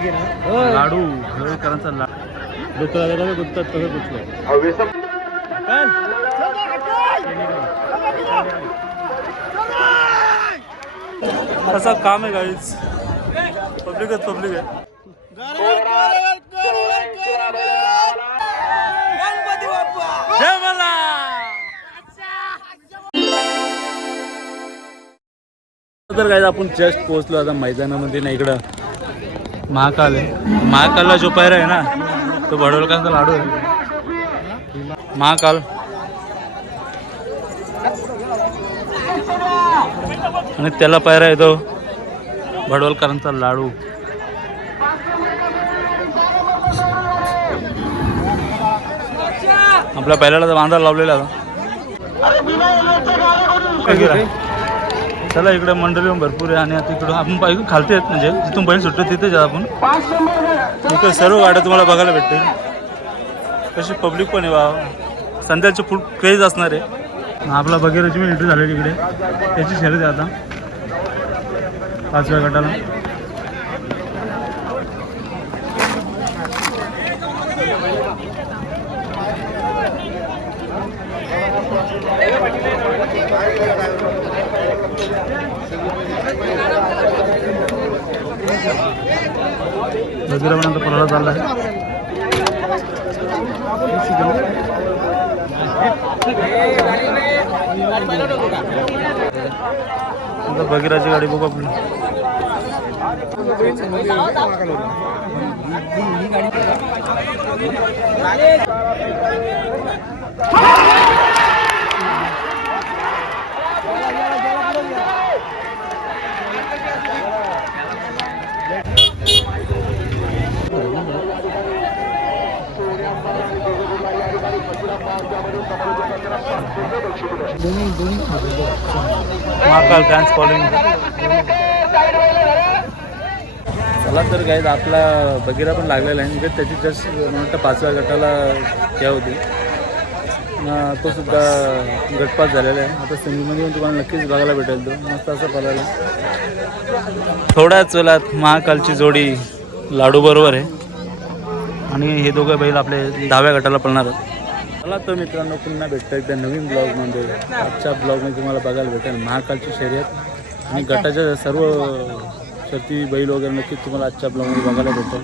लाडू घरोळकरांचा लाडू गुंतात तसं गुंतलं असं काम आहे गाईच. पब्लिकच पब्लिक आहे. जय मला तर काय आपण जस्ट पोहोचलो आता मैदानामध्ये ना. इकडं महाकाल आहे. महाकालला जो पैरा आहे ना तो भडवलकरांचा लाडू आहे. महाकाल आणि त्याला पैरा येतो भडवलकरांचा लाडू. आपल्या पहिल्याला बांधा लावलेला होता. चला इकडे मंडळी भरपूर आहे आणि आता इकडं आपण पाहिजे खालते आहेत म्हणजे जिथून बैल सुटतो तिथेच आपण. इकडे सर्व गाड्या तुम्हाला बघायला भेटतील. कशी पब्लिक पण आहे बा. संध्याची फुल क्रेज असणार आहे. आपला बघेराची मी एंट्री झालेली इकडे. त्याची शर्यत आहे आता 5व्या गटाला. बघेरापर्यंत पळाला चालला आहे. बघेराची गाडी बघू आपली. Mahakal fans following. चला तर काय आपला बघेरा पण लागलेला आहे. म्हणजे त्याची जस्ट म्हणतं 5व्या गटाला त्या होती. तो सुद्धा गटपास झालेला आहे. आता सेमीमध्ये पण तुम्हाला नक्कीच बघायला भेटेल. तो मस्त असं पळायला. थोड्याच वेळात महाकालची जोडी लाडू बरोबर आहे आणि हे दोघं बैल आपले 10व्या गटाला पळणार आहेत. मला तर मित्रांनो पुन्हा भेटतं एकदा नवीन ब्लॉगमध्ये. आजच्या ब्लॉगमध्ये तुम्हाला बघायला भेटेल महाकालची शर्यत आणि गटाच्या सर्व शर्ती बैल वगैरे नक्कीच तुम्हाला आजच्या ब्लॉगमध्ये बघायला भेटेल.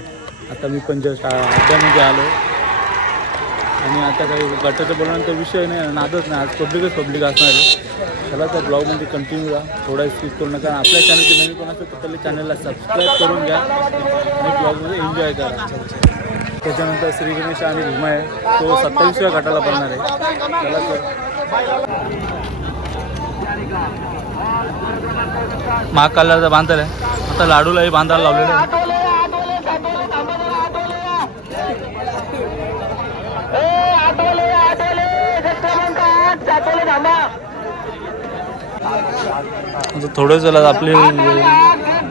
आता मी पण जस्ट अड्ड्यामध्ये आलो आणि आता काही गटाचं बोलण्यानंतर विषय नाही, नादच नाही. आज पब्लिकच पब्लिक असणार आहे. चला तर ब्लॉगमध्ये कंटिन्यू राहा. थोडा स्किप करू नका. आपल्या चॅनलचे नवीन कोण असेल तर पहिले चॅनलला सबस्क्राईब करून घ्या आणि ब्लॉगमध्ये एन्जॉय करा. त्याच्यानंतर श्री गणेश आणि भीमा आहे. तो 27व्या गटाला पडणार आहे. चला तर महाकालला बांधलेला आहे. आता लाडूलाही बांधायला लावलेलं आहे. थोडं चला आपली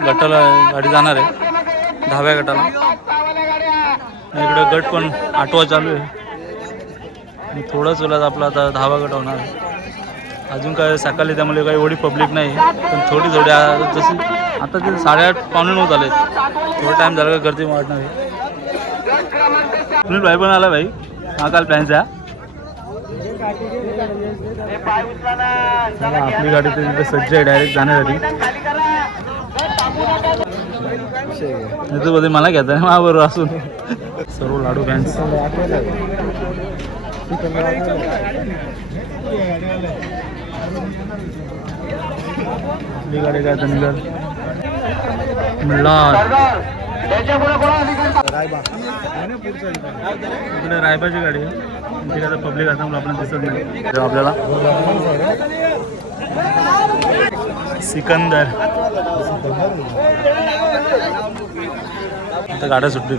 गटाला गाडी जाणार आहे 10व्या गटाला. इकडे गट पण 8वा चालू आहे. थोडंच वेळात आपला आता 10वा गट होणार आहे. अजून काय सकाळी त्यामुळे काही एवढी पब्लिक नाही पण थोडी जशी आता ते 8:30 पावणे 9 झाले. थोडा टाईम झाला का गर्दी वाढणार आहे. सुनील भाई पण आला भाई महाकाल फॅन्सचा. आपली गाडी तिथे सज्ज आहे डायरेक्ट जाण्यासाठी. मध्ये मला घ्यायचं नाही बरोबर असून सर्व लाडू फॅन्स. आपली गाडी काय धनगर इकडे रायबाची गाडी आहे. तिकडे आता पब्लिक असल्यामुळे आपल्याला दिसत नाही. आपल्याला सिकंदर आता गाड्या सुटली.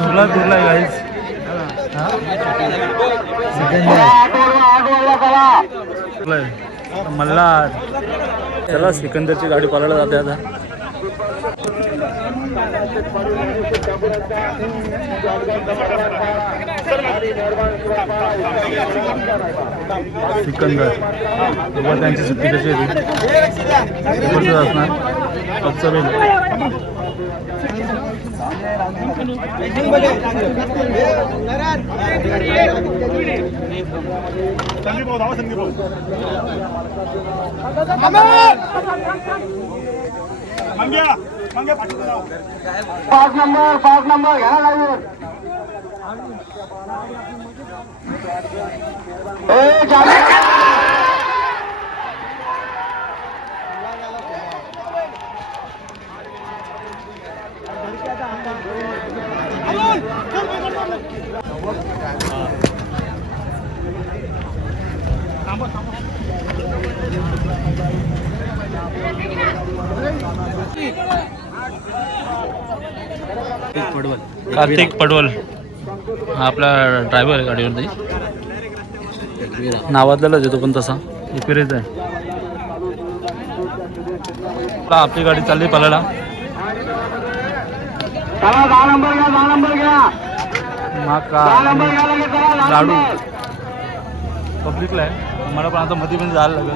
झुला झुला गाईस. मल्हार. चला सिकंदरची गाडी पळायला जाते आता. सिकंदर तेव्हा त्यांची सुट्टी कशी होती असणार फक्त पाच नंबर घ्या लागेल कार्तिक पडवल हा आपला ड्रायव्हर आहे गाडीवरती नावातलाच येतो पण तसा एकविरेच आहे. आपली गाडी चालली पलाला लाडू पब्लिकला आहे मला पण आता मध्ये पण जायला लागेल.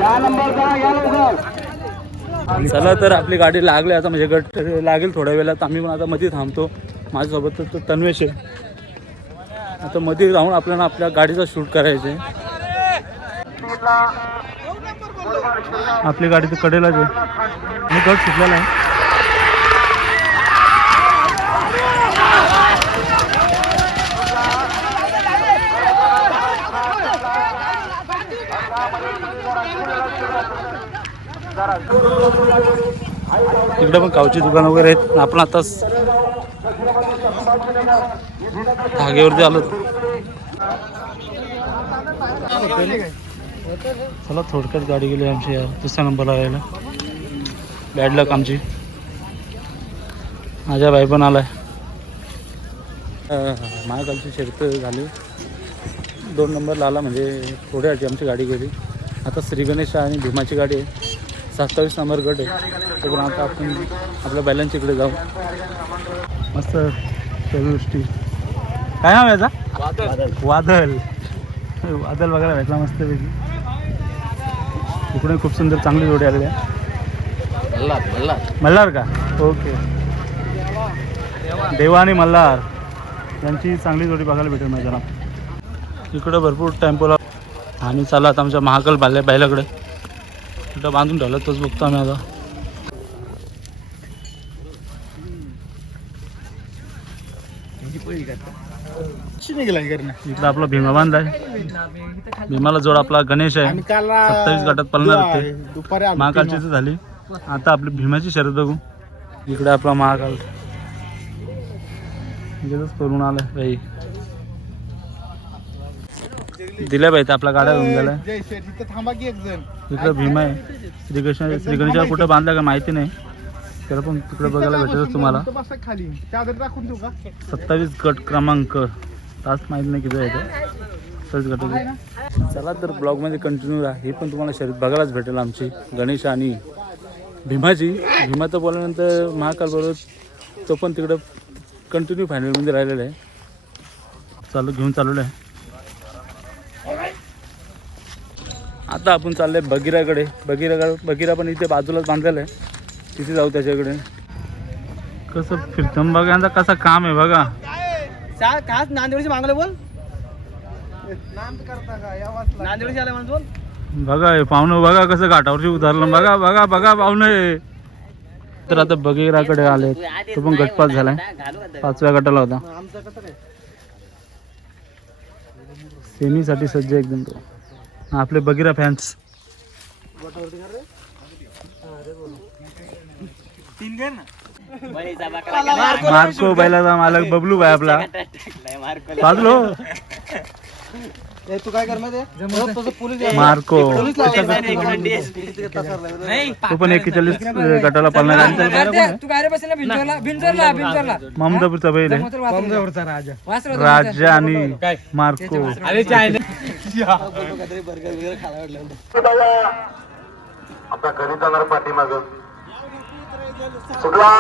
चला तर आपली गाडी लागली आता म्हणजे गट लागेल थोड्या वेळात. आम्ही पण आता मध्ये थांबतो. माझ्यासोबत तर तन्वेश आहे. आता मध्ये राहून आपल्याला आपल्या गाडीचा शूट करायचं आहे. आपली गाडी तर कडेलाच आहे आणि गट सुटलेला आहे. तिकडे पण कावची दुकान वगैरे आहेत. आपण आताच धाग्यावरती आलो. चला थोडक्यात गाडी गेली आमची यार दुसरा नंबर लागायला. बॅड लक आमची. माझ्या भाई पण आलाय. महाकालची शर्यत झाली 2 नंबरला आला म्हणजे थोड्या आमची गाडी गेली. आता श्री गणेश आणि भीमाची गाडी आहे. 27 नंबर गट आहे. तो पण आता आपण आपल्या बैलांच्या इकडे जाऊ. मस्त गोष्टी. काय नाव याचा? वादल. वादल बघायला भेटला मस्तपैकी. इकडे खूप सुंदर चांगली जोडी आलेली आहे. मल्हार का? ओके. देवा आणि मल्हार यांची चांगली जोडी बघायला भेटेल मैदानात. इकडं भरपूर टेम्पोला आणि चालला आता आमच्या महाकाल बैलाकडे. इकडं बांधून ठेवलं तोच बघतो आम्ही आता. इथला आपला भीमा बांधलाय. भीमाला जोड आपला गणेश आहे. 27 गटात पळणार होते. महाकालची झाली. आता आपली भीमाची शर्यत बघू. इकडे आपला महाकाल करून आलाय भाई. दिल्या पाहिजे आपला गाड्या घेऊन गेलाय. इकडे भीमा आहे. श्रीगणेशा कुठं बांधला का माहिती नाही. त्याला पण तिकडे बघायला भेटतच तुम्हाला. 27 गट क्रमांक तास माहीत नाही किती आहे तो. 27 गट. चला तर ब्लॉगमध्ये कंटिन्यू राहा. हे पण तुम्हाला शर्यत बघायलाच भेटेल आमची गणेश आणि भीमाची. भीमा तर बोलल्यानंतर महाकाल बरोबर तो पण तिकडं कंटिन्यू फायनलमध्ये राहिलेला आहे. घेऊन चाललेलं आहे. आता आपण चाललोय बगीराकडे. बगीरा पण इथे बाजूलाच बांधलेला आहे. तिथे जाऊ त्याच्याकडे. कसं फिरतम बघा कसं काम आहे बघा. नांदेडची मागले बोल. नांदेडची आले म्हणून बोल. बघा हे पाहुणं बघा कसं घाटावरची उतरलं. बघा बघा बघा पाहुणे. तर आता बगीराकडे आले. तो पण गटपास झालाय. 5व्या गटाला होता. सेमीसाठी सज्ज एकदम तो. आपले बगीरा फॅन्स. मार्को बैलाचा मालक बबलू भाई आपला. वाजलो तू काय कर मार्को. तो पण 41 गटाला पाळणार. ममदापूरचा बैल आहे. राजा आणि मार्को. आपला घरी जाणार पाठीमाग सुटला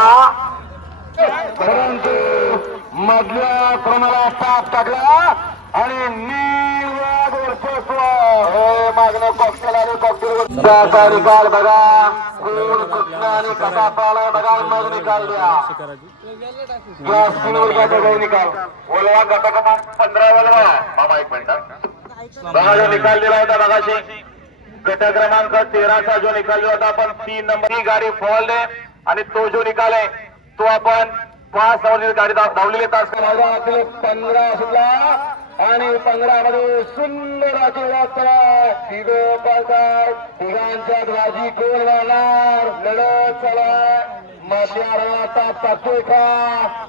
परंतु मधल्या क्रमाला साप टाकला आणि नीलवाडवर पोचला. हे मागणं कॉकटेल आणि कॉकटेल त्याचा निकाल बघा. कोण कुठला आणि कसा पाला बघा. मग निकाल द्या. निकाल बोलवा गट क्रमांक 15 बोलवा मामा. एक मिनिट बघा जो निकाल दिला होता बघाशी गट क्रमांक 13चा जो निकाल दिला होता आपण 3 नंबर ही गाडी फॉल दे आणि तो जो निकाल आहे तो आपण 5 नंबर गाडी धावलेली तास 15 सुटला आणि 15 मध्ये सुंदर अशी वाचला. तिघं पाळतात. तिघांच्या भाजी कोण राहणार. लढत चला. मधल्या रणात ताप टाकतोय का.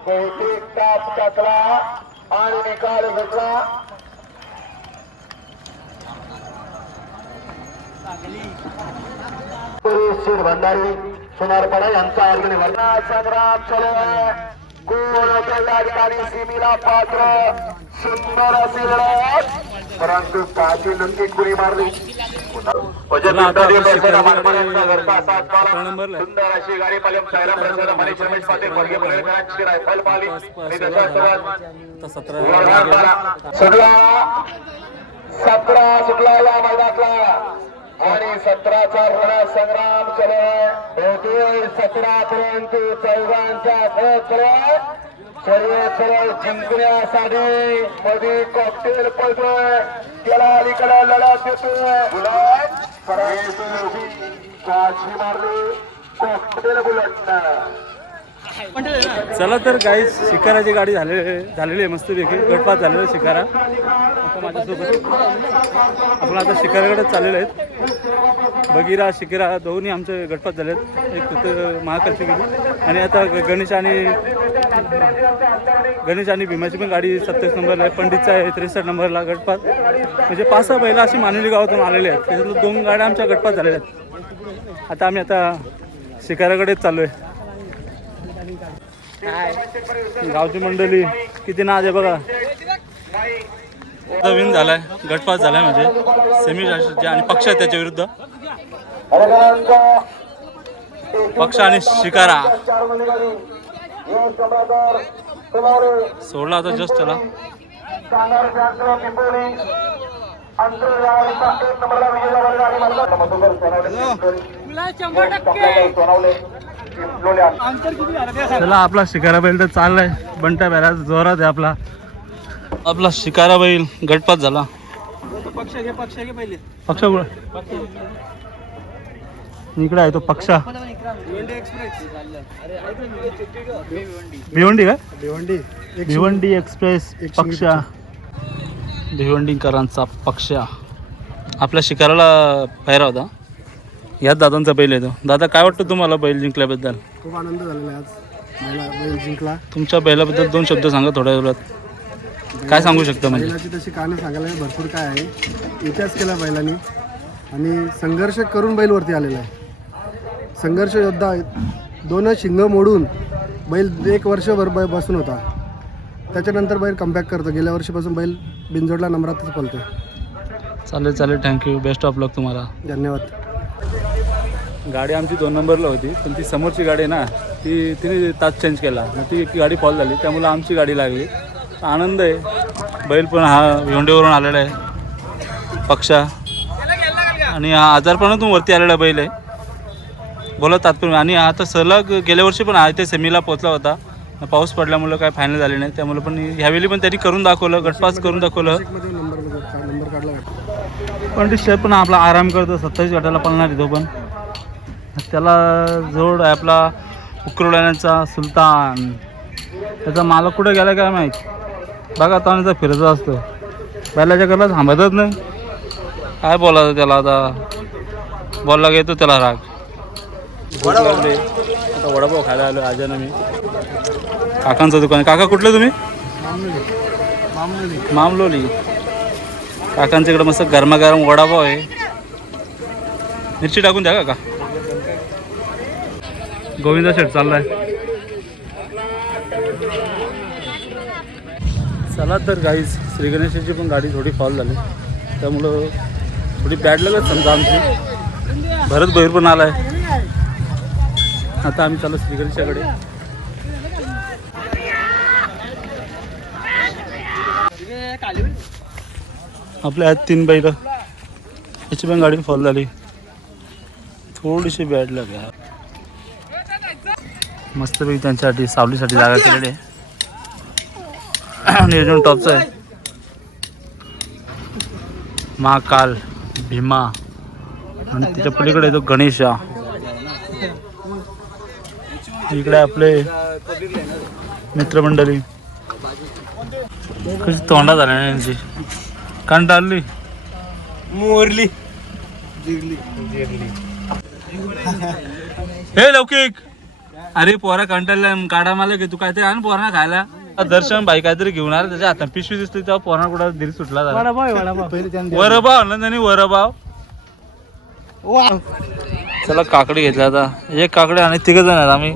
बहुतेक ताप टाकला आणि निकाल घेतला. भंडारी सोनारपाडा यांचा अर्जुन वर्णा संग्राम चालू आहे. कोण या ठिकाणी सीमेला पात्र. सुंदर अशी लढत परंतु काची नक्की कुणी मारली. सुंदर अशी गाडी पालिम सायरा प्रसाद मनीष रमेश पाटील वर्गीय पलवेकरांची रायफल पाली आणि त्याच्यासोबत 17 सुटला या मैदानातला आणि 17चा रणा संग्राम चालू आहे. बहुतेक 17 परंतु चौघांचा खेळ चालू आहे. सर्व जिंकण्यासाठी मध्ये कॉकटेल पळतोय. त्याला अलीकडे लढत देतोय. बुलेट काशी मारली. Cocktail bullet. चला तर गाईस शिकाराची गाडी झालेली आहे मस्तपैकी. गटपात झालेला आहे शिकारा. आता माझ्यासोबत आपण आता शिकाराकडे चाललेलो आहेत. बगीरा शिकिरा दोन्ही आमचे गटपात झालेत. एक तिथं महाकालची गेली आणि आता गणेश आणि भीमाची पण गाडी 27 नंबरला आहे. पंडितचा आहे 63 नंबरला गटपात. म्हणजे 5-6 बैला अशी मानवली गावातून आलेले आहेत. त्याच्यातलं 2 गाड्या आमच्या गटपात झालेल्या आहेत. आता आम्ही आता शिकाराकडेच चाललो आहे. गावची मंडळी किती नाद आहे बघा. विन झालाय गटपास झालाय म्हणजे सेमी राष्ट्राचे आणि पक्ष आहे त्याच्या विरुद्ध. पक्ष आणि शिकारा सोडला होता जस्ट त्याला. चला आपला शिकारा बैल तर चाललाय. बंटा बैलाच जोरात आहे आपला शिकारा बैल गटपात झाला. पक्ष इकडे आहे तो पक्षा. भिवंडी का भिवंडी एक्सप्रेस पक्षा. भिवंडीकरांचा पक्षा आपल्या शिकाराला पायरा होता. याच दादांचा बैल आहे तो. दादा काय वाटतं तुम्हाला बैल जिंकल्याबद्दल. खूप आनंद झालेला आहे आज बैल जिंकला. तुमच्या बैलाबद्दल 2 शब्द सांगा थोड्या वेळात. काय सांगू शकता म्हणजे. बैलाची तशी कहाणी सांगायला भरपूर काय आहे. इतिहास केला बैलांनी आणि संघर्ष करून बैल वरती आलेला आहे. संघर्ष योद्धा आहेत. 2 शिंग मोडून बैल 1 वर्षभर बसून होता. त्याच्यानंतर बैल कमबॅक करतो. गेल्या वर्षीपासून बैल बिनजोडला नंबरातच पळतो. चालेल थँक्यू. बेस्ट ऑफ लक तुम्हाला. धन्यवाद. गाडी आमची 2 नंबरला होती पण ती समोरची गाडी आहे ना तिने तास चेंज केला. मग ती गाडी फॉल झाली त्यामुळे आमची गाडी लागली. आनंद आहे. बैल पण हा भिवंडीवरून आलेला आहे पक्षा आणि हा आजारपणातून वरती आलेला बैल आहे. बोला तात्पर्य. आणि आता सलग गेल्या वर्षी पण ते सेमीला पोहोचला होता. पाऊस पडल्यामुळं काय फायनल झाले नाही त्यामुळे पण ह्यावेळी पण त्यांनी करून दाखवलं. गटपास करून दाखवलं. पण ती पण आपला आराम करतो. 27 गटाला पळणार आहे तो पण. त्याला जोड आहे आपला उकरवल्याचा सुलतान. त्याचा मालक कुठे गेला काय माहीत. बघा ताण्याचा फिरत असतो. बैलाच्या घरला थांबतच नाही. काय बोलायचं त्याला. आता बोलला घेतो त्याला राग. आता वडापाव खायला आलो आजानं मी. काकांचं दुकान आहे. काका कुठलं तुम्ही. मामलोली. काकांच्या इकडे मस्त गरमागरम वडापाव आहे. मिरची टाकून द्या काका. गोविंदा शेठ चाललाय. चला तर गाईज श्री गणेशाची पण गाडी थोडी फॉल झाली त्यामुळं थोडी बॅड लगत समजा आमची. भरत बहीर पण आलाय. आता आम्ही चालू श्रीगणेशाकडे. आपल्या आहेत 3 बैल. याची पण गाडी फॉल झाली. थोडीशी बॅड लागली. मस्तपैकी त्यांच्यासाठी सावलीसाठी जागा केलेली आहे. नियोजन टॉपचं आहे. महाकाल, भीमा आणि त्याच्या पलीकडे येतो गणेशा. इकडे आपले मित्रमंडळी. कशी तोंडा झाल्या ना यांची. कंटाळली मोरली हे लौकिक. अरे पोरा कंटाळल्या काढा मला की तू काहीतरी आण पोरांना खायला. दर्शन भाई काहीतरी घेऊन आला. त्याच्या हातात पिशवी दिसली तेव्हा पोरांना कुठं दिली सुटला. वरबाव आणला त्यांनी. वरबाव. चला काकडी घेतल्या आता. एक काकडी आणि 3 जण आहेत आम्ही.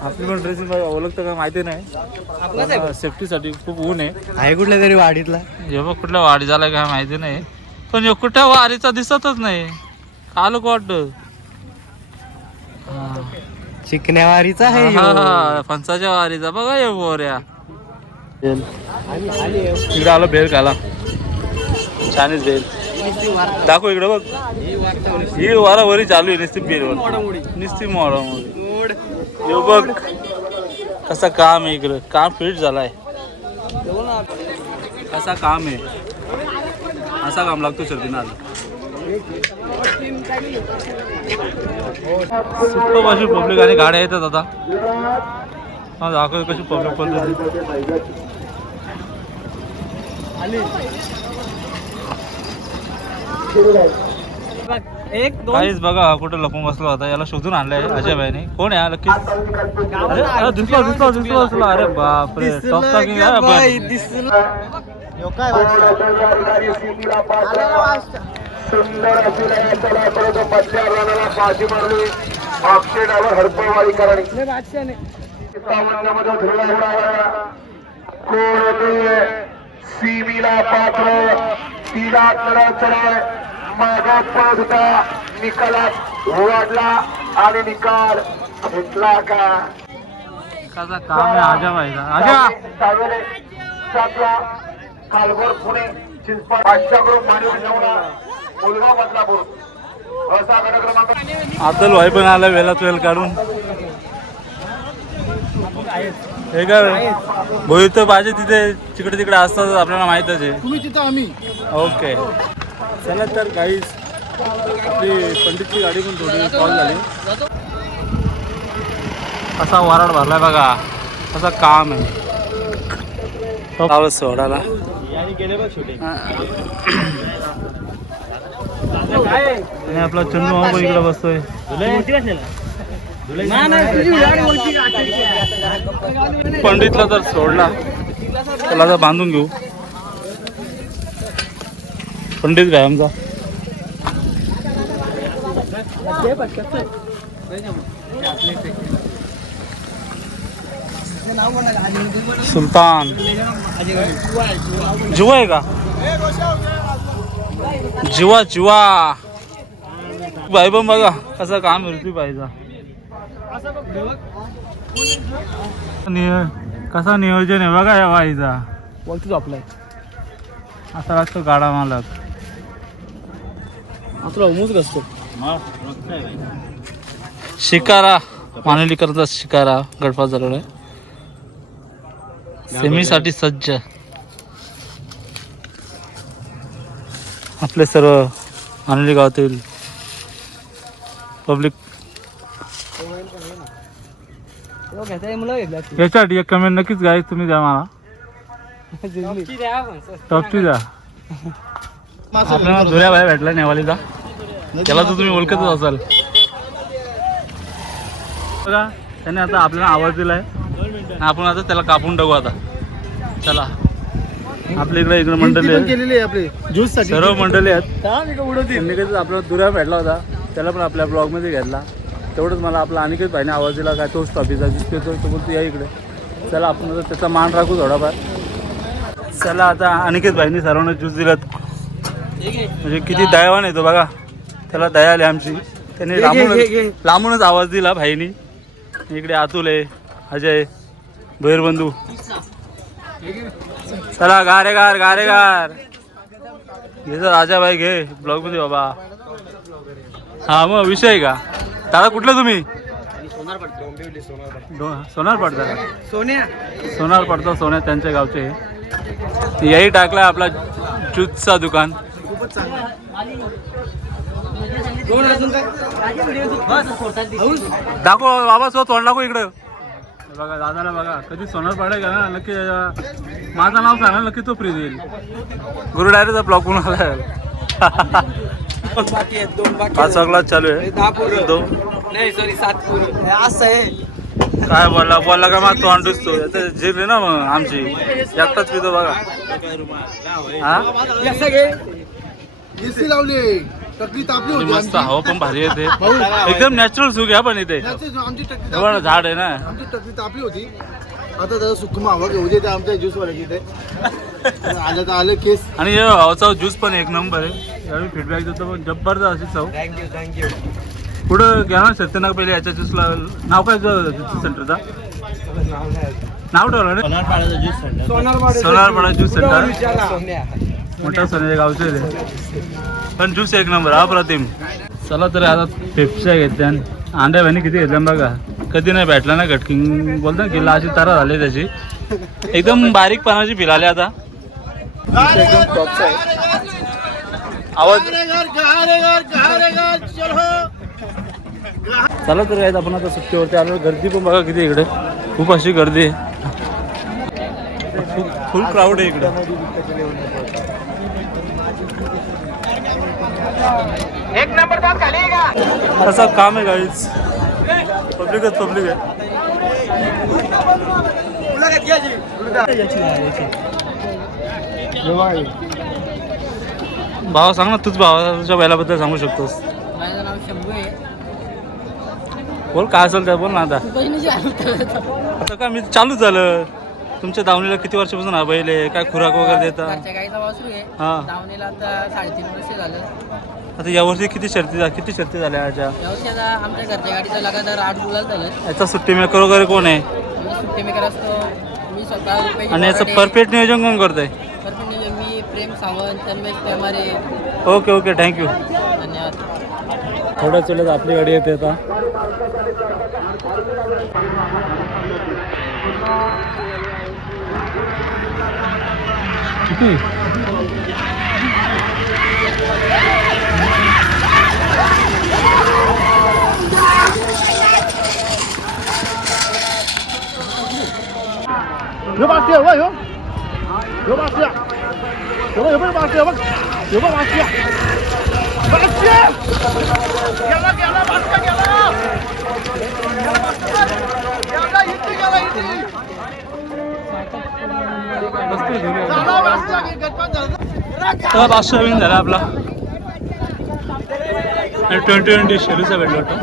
आपली पण ड्रेसिंग ओळखतं का माहिती नाही. सेफ्टीसाठी खूप ऊन आहे. कुठल्या तरी वाडीतला. जेव्हा कुठल्या वाडी झालाय काय माहिती नाही. पण कुठल्या वारीचा दिसतच नाही. काल वाटत चिकण्यावारीचा फणसाच्या वारीचा. बघा ये बोऱ्या. इकडे आलो भेल खायला. छानच भेल. दाखव इकडे बघ. ही वारावरी चालू आहे. नुसती भेल नुसती मोडामोडी. येऊ बघ कसा काम आहे इकडं. काम फिट झालाय. कसा काम आहे. असा काम लागतो शर्दीना. अशी पब्लिक आणि गाड्या येतात आता. दाखव कशी पब्लिक पद्धती. काहीच बघा कुठं लपून बसला होता. याला शोधून आणलाय अजय भाईने. कोण आहे नक्की. दिसला. अरे बापरे टॉपचा किंग आहे. सुंदर असलेल्या मधल्या रानाला बाजी मारली. अक्षयडावर हरपळवाडी करणे. सीमीला पात्र. तिला चढ मागा पळत होता. निकालात वाढला आणि निकाल घेतला का. कसा काम आहे आजा भाईचा. आजा सातला कालभर पुणे चिंचपाड 500 ग्रुप मानवला मुलगा बदलापूर असा गट क्रमांक. अब्दुल भाई पण आला वेळात वेळ काढून. हे काय भोई तर पाहिजे तिथे तिकडे तिकडे असतात आपल्याला माहितच आहे. तुम्ही तिथं आम्ही. ओके चला तर काहीच. आपली पंडितची गाडी पण थोडी कॉल झाली. कसा वराड भरलाय बघा. कसा काम आहे. सोडाला आणि आपला चंदू मामा पण इकडे बसतोय. पंडितला तर सोडला. त्याला आता बांधून घेऊ. पंडित काय आमचा. सुलतान जुवा आहे का. जिवा जिवा भाई पण बघा कसं काम ऋतू पाहिजे. कसा नियोजन आहे बघा या वाईचा. बोलतो आपलाय असा लागतो गाडा मालक. आपला उमूच असतो. शिकारा मानली करता. शिकारा गडपास झालेला आहे. सेमीसाठी सज्ज. आपले सर्व मानली गावातील पब्लिक. याच्यासाठी एक कमेंट नक्कीच गाईज तुम्ही द्या मला. टॉपची द्या. आपल्याला धुऱ्या बाहेर भेटला नेवालीचा. त्याला तर तुम्ही ओळखतच असाल बघा. त्याने आता आपल्याला आवाज दिलाय. आपण आता त्याला कापून टाकू आता. चला आपल्या इकडे मंडळी आपले ज्यूस सर्व मंडळी आहेत. त्यांनी कधीच आपल्याला धुऱ्या भेटला होता. त्याला पण आपल्या ब्लॉगमध्ये घेतला. तेवढंच मला आपला अनिकेत भाईने आवाज दिला. काय तोच टॉपिकचा दिसतो तो बोलतो या इकडे. चला आपण आता त्याचा मान राखू थोडाफार. चला आता अनिकेत भाईने सर्वांना ज्यूस दिलात. म्हणजे किती दयावान येतो बघा. त्याला दया आली आमची. त्याने लांबूनच आवाज दिला भाईनी. इकडे अतुल आहे, अजय, भैरबंधू. चला गारेगार गारेगार घे राजाबाई घे ब्लॉग मध्ये बाबा. हा मग विषय आहे का दादा? कुठलं तुम्ही? सोनार पडता का? सोनार पडतो सोन्या त्यांच्या गावचे. याही टाकला आपला ज्यूसचा दुकान. दाखव बाबा सो तोंड दाखव इकडं. बघा दादाला बघा कधी सोनार पाडे का ना नक्की माझं नाव सांगा नक्की तो फ्री देईल. गुरु डायरेचा ब्लॉग म्हणून आला. 5 क्लास चालू आहे. 7 आहे. काय बोलला का मग तोंड दिसतो जिरली ना मग आमची एकटाच पितो बघा. हा एसी लावली टकली तापली होती मस्त हवा पण भारी येते एकदम नॅचरल सुख आहे. पण इथे आमची टकली एवढं झाड आहे ना. आमची टकली तापली होती. आता जरा सुकमा हवा घेऊ दे आमच्या ज्यूस वाल्याची इथे आलं तर आलं केस. आणि हवाचा ज्यूस पण एक नंबर आहे. यावेळी फीडबॅक देतो पण जबरदस्त अशी चव. थँक्यू. पुढं घ्या ना सत्यनाग पहिले याच्या ज्यूसला नाव काय ज्यूस सेंटरचा नाव ठेवलं ना सोनारपाडा ज्यूस सेंटर. मोठा सोन्याच्या गावचे ते पण ज्यूस एक नंबर अप्रतिम. चला तर आता पेप्स्या घेतल्या अंड्या भाणी किती घेतल्या बघा. कधी नाही भेटला ना गटकिंग बोलतो ना गिल्ला अशी तारा झाली त्याची एकदम बारीक पानाची फिराले. आता एकदम टॉपचा आहे आवाज. चला तर आहेत आपण आता सुट्टीवरती आलो. गर्दी पण बघा किती इकडे खूप अशी गर्दी आहे. फुल क्राऊड आहे इकडे. असं काम आहे गाईच. पब्लिकच पब्लिक आहे. भावा सांग ना तूच भावाच्या बैलाबद्दल सांगू शकतोस. माझं नाव शंभू आहे. बोल काय असेल तर बोल ना. आता काय मी चालूच झालं. तुमच्या दावणीला किती वर्षापासून हा बैल आहे? काय खुराक वगैरे देता? घरच्या गाईचा वासरू आहे. हा. दावणीला आता 3.5 वर्ष झालं. आता यावर्षी किती शर्ती झाल्या याच्या? यावर्षी आता आमच्या घरच्या गाडीचं लगातार 8 गुलाल झालं. याचा सुट्टी मेकर वगैरे कोण आहे? आम्ही सुट्टी मेकर असतो. मी स्वतः रुपयाची आणि याचं पराठे, परफेक्ट नियोजन कोण करतंय? परफेक्ट नियोजन मी Prem Sawant, Tanmesh Pemare. Okay okay thank you. धन्यवाद. थोड्या चलत आपली गाडी येते आता. किती有巴西，有巴西，有没有巴西？有没有巴西？巴西，给了，巴西给了，तर 500 विन झाला आपला. आणि 2020 शेलूचा भेटला होता.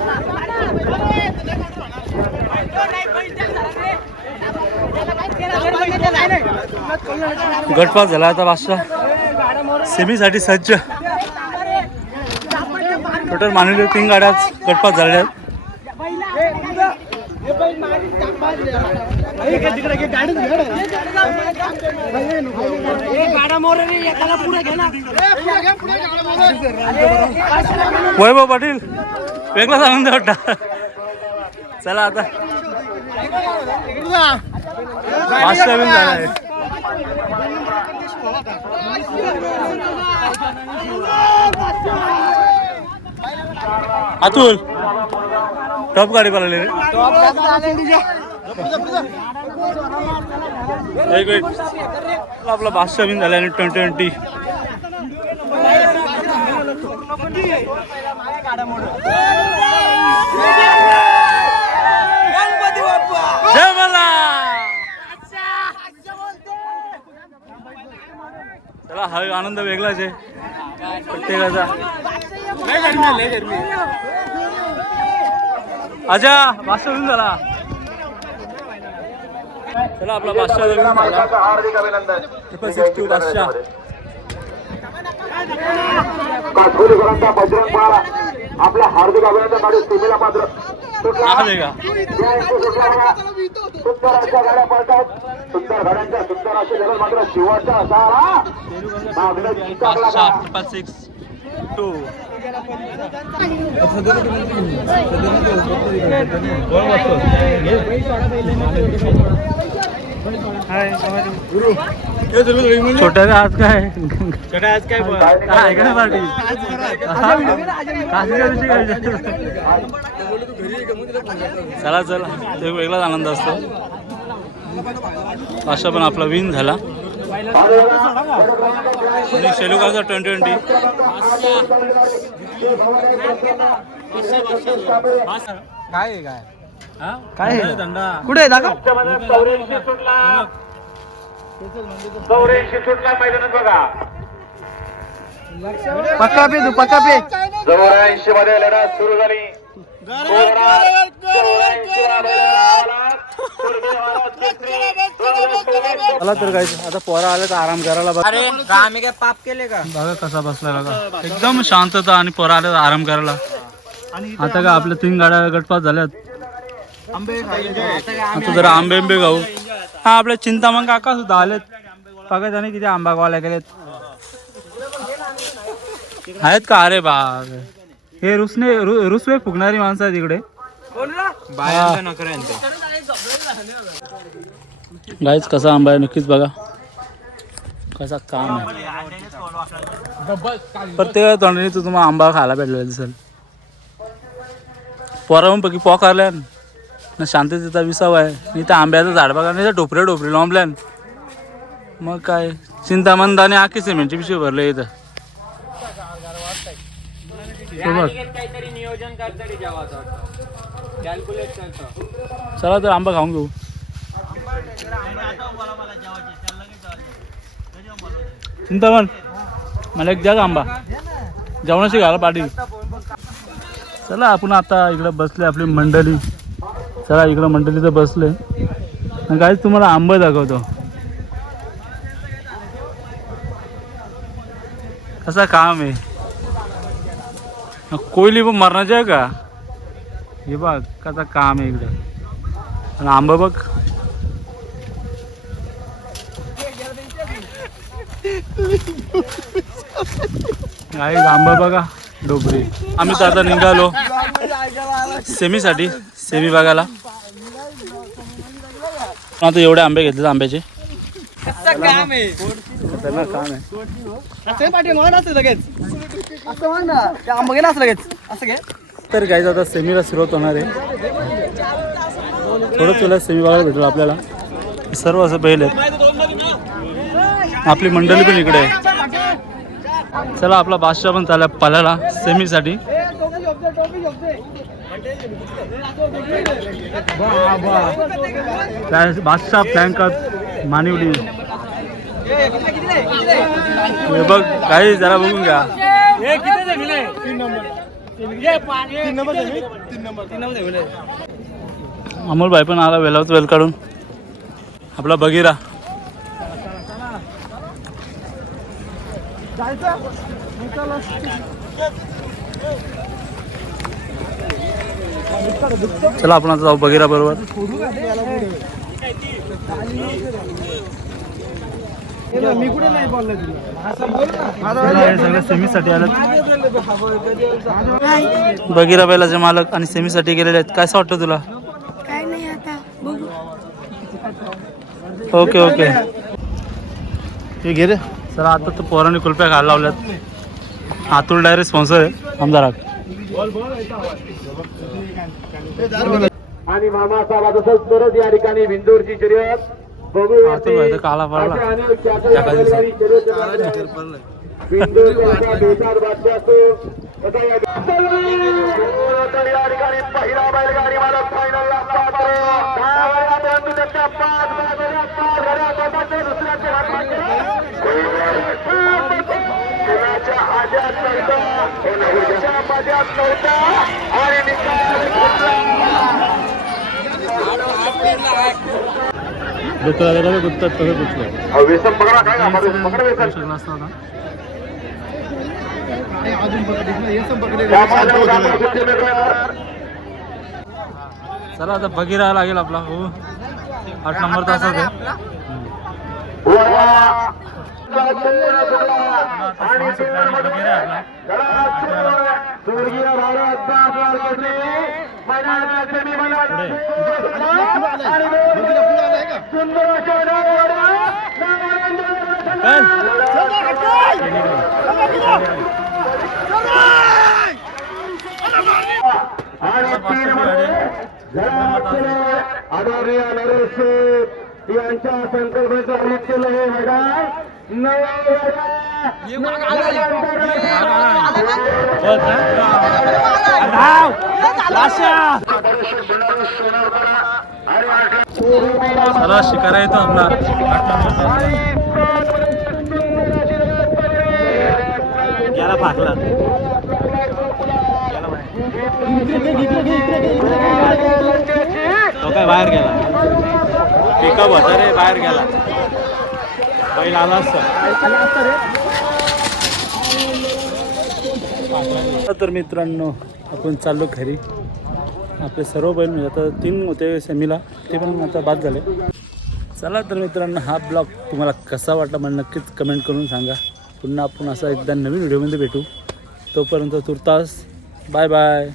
गटपास झाला आता 500. सेमीसाठी सज्ज. टोटल मानले 3 गाड्याच गटपास झालेल्या आहेत. वैभव पाटील वेगळाच आनंद वाटता. चला आता 500 विन झालाय. अतुल टॉप गाडी पळाली रे. आपला 500 विन झाला आणि 2020 जय मला. चला हा आनंद वेगळाच आहे प्रत्येकाचा. आजा 500 विन झाला. चला आपला 500 विन झाला. हार्दिक अभिनंदन. 62 500. काठोरीकरांचा बजरंग पाळा आपल्या हार्दिक अभिनंदन. सीमेला पात्र आले का सुंदर अशा गाड्या पळतात. सुंदर गाड्यांच्या सुंदर असे लेवल मात्र शिवाचा असा मागणं चिकाकला का? 562 छोट्या का आज काय आहे का पार्टी चला चला ते वेगळाच आनंद असतो. अशा पण आपला विन झाला आणि शेलुकाचा 2020 काय कुठे दाखव 84 सुटला 84 सुटला मैदानात बघा. पक्का पे तू पक्का पे 84 मध्ये लढत सुरू झाली. चला तर काय आता पोरा आले तर आराम करायला बघा. अरे आम्ही काय पाप केले का? बघा कसा बसला बघा एकदम शांतता आणि पोरा आले तर आराम करायला. आता का आपल्या 3 गाड्या गटपास झाल्यात. आता जरा आंबे खाऊ. हा आपल्या चिंतामण काका सुद्धा आलेत. बघा त्याने किती आंबा गोळा केलेत आहेत का. अरे बा हे रुसवे फुकणारी माणसं आहेत इकडे. गाईच कसा आंबा आहे नक्कीच बघा कसा काम आहे. प्रत्येक तोंडाने तू तुम्हाला आंबा खायला भेटलेला दिसेल. पोराहून पैकी पोकारल्यान ना शांततेचा विसावा आहे. नाही तर आंब्याचं झाड बघा नाही तर टोपरे लांबल्यान. मग काय चिंतामंद आणि आखी सिमेंटची पिशवी भरले इथं. चला तर आंबा खाऊन घेऊ. चिंतामण मला एक द्या आंबा जेवणाशी घाला पाठी. चला आपण आता इकडं बसले आपली मंडळी. चला इकडं मंडळीचं बसले काय तुम्हाला आंबा दाखवतो कसा काम आहे. कोयली पण मरणाचे आहे का हे बघ कसा काम आहे इकडं. आणि आंबा बघ काय आंबा बघा डोबरी. आम्ही तर आता निघालो सेमीसाठी सेमी बघायला. आता एवढे आंबे घेतले आंब्याचे काम आहे काम आहे. तर काय आता सेमीला सुरुवात होणार आहे. थोडं तुला सेमी बघायला भेटलं आपल्याला. सर्व असं बैल आहेत. आपली मंडळी पण इकडे आहे. चला आपला बादशाह पण चालला पाल्याला सेमीसाठी. काय बादशाह फ्लँकात मानिवली हे बघ काही जरा बघून घ्या. अमोल भाई पण आला वेलावत वेल काढून. आपला बगीरा चला आपण आता जाऊ बगीरा बरोबर. मी कुठे नाही बोललो सगळं सेमीसाठी आलं. बगीरा बैलाचे मालक आणि सेमीसाठी गेलेले आहेत. काय वाटतं तुला. काय नाही आता बघू. ओके ओके हे घे रे. चला आता तर पोरांनी कुल्प्या खायला लावल्यात. आतुल डायरेक्ट स्पॉन्सर आहे आमदाराक. आणि मामाचा तरच या ठिकाणी बिंदूरची शर्यत बघू. आतुल भाई तर काला पडला. या ठिकाणी पहिला बैलगाडी मालक फायनलला पात्र. परंतु त्याच्या 5 दुसऱ्याच्या कुणाच्या हाज्यात नव्हता कुणाच्या मजात नव्हता आणि निकाल व्यसन पकडा काय पकडा व्यसन चला आता बघिरा लागेल आपला हो 8 नंबर तासात आहे. आदरणीय नरेश यांच्या संकल्पनेचं आयोजन केलं हे मैदान चला शिकारा येतो आपला 8 नंबर गेला फाकला तो काय बाहेर गेला पिकअप होता रे बाहेर गेला बैल आला असता. तर मित्रांनो आपण चाललो घरी. आपले सर्व बैल म्हणजे आता 3 होते सेमीला ते पण आता बाद झाले. चला तर मित्रांनो हा ब्लॉग तुम्हाला कसा वाटला मला नक्कीच कमेंट करून सांगा. पुन्हा आपण असा एकदा नवीन व्हिडिओमध्ये भेटू. तोपर्यंत तुर्तास बाय बाय.